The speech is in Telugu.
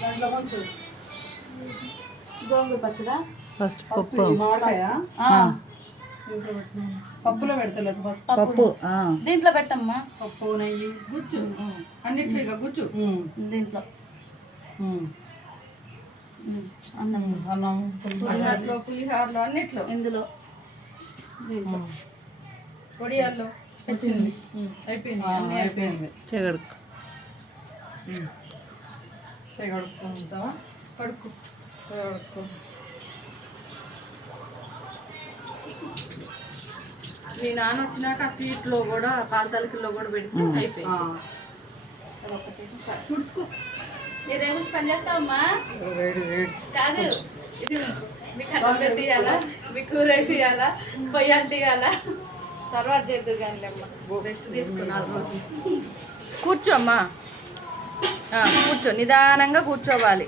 దాంట్లో కొంచెం గోంగూర పచ్చడా ఫస్ట్ పప్పు పప్పులో పెడతలేదు ఫస్ట్ పప్పు దీంట్లో పెట్టమ్మా. పప్పు నెయ్యి గుజ్జు అన్నిట్లో ఇక గుజ్జు దీంట్లో అన్నం పులిహోరలో పులిహోరలో అన్నిట్లో ఇందులో పొడియాల్లో వచ్చింది అయిపోయింది అయిపోయింది చెగడుకు కడుక్కుంటావా కడుక్కు కడుక్కో మీ నాన్న వచ్చినాక ఆ సీట్లో కూడా పాల తలకిలో కూడా పెడితే అయిపోయింది. తుడుచుకో ఇదేమో పని చేస్తావమ్మా కాదు. ఇది మీకు అన్నం పెట్టియాలా, మీకు కూర వేసి ఇవ్వాలా, పొయ్యి అంటే ఇవ్వాలా, తర్వాత చేద్దు కానీ అమ్మ. రెస్ట్ తీసుకున్నాను రోజు. కూర్చోమ్మా, కూర్చో, నిదానంగా కూర్చోవాలి.